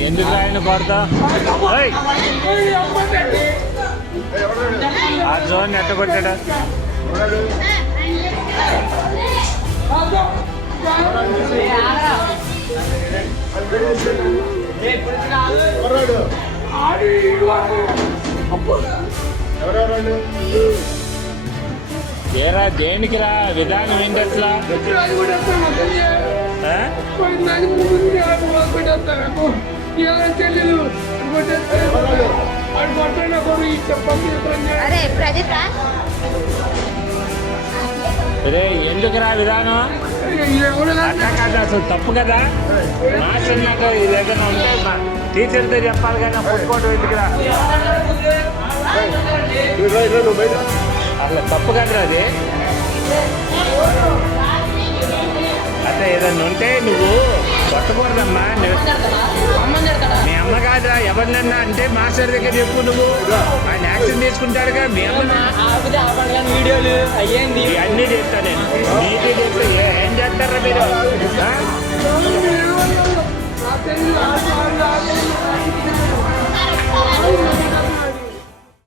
ఎందుకు ఆయన కొడతా ఆ జోన్ ఎట్ట కొట్టాడా ఏరా దేనికి రా విధానం ఏంటి అట్లా అరే ఎందుకురా విధానం అట్లా కాదు అసలు తప్పు కదా నాశనాక ఇది ఏదైనా ఉంటే టీచర్తో చెప్పాలి కానీ పుట్టుకోవడం ఎందుకురా అట్లా తప్పు కదరా అది అట్లా ఏదన్నా ఉంటే నువ్వు కొట్టకూడదమ్మా మీ అమ్మ కాదురా ఎవరినన్నా అంటే మాస్టర్ దగ్గర చెప్పు నువ్వు ఆయన యాక్షన్ తీసుకుంటాడుగా మీ అమ్మ వీడియోలు అన్నీ చేస్తా నేను నీకే చెప్తే ఏం చేస్తారా మీరు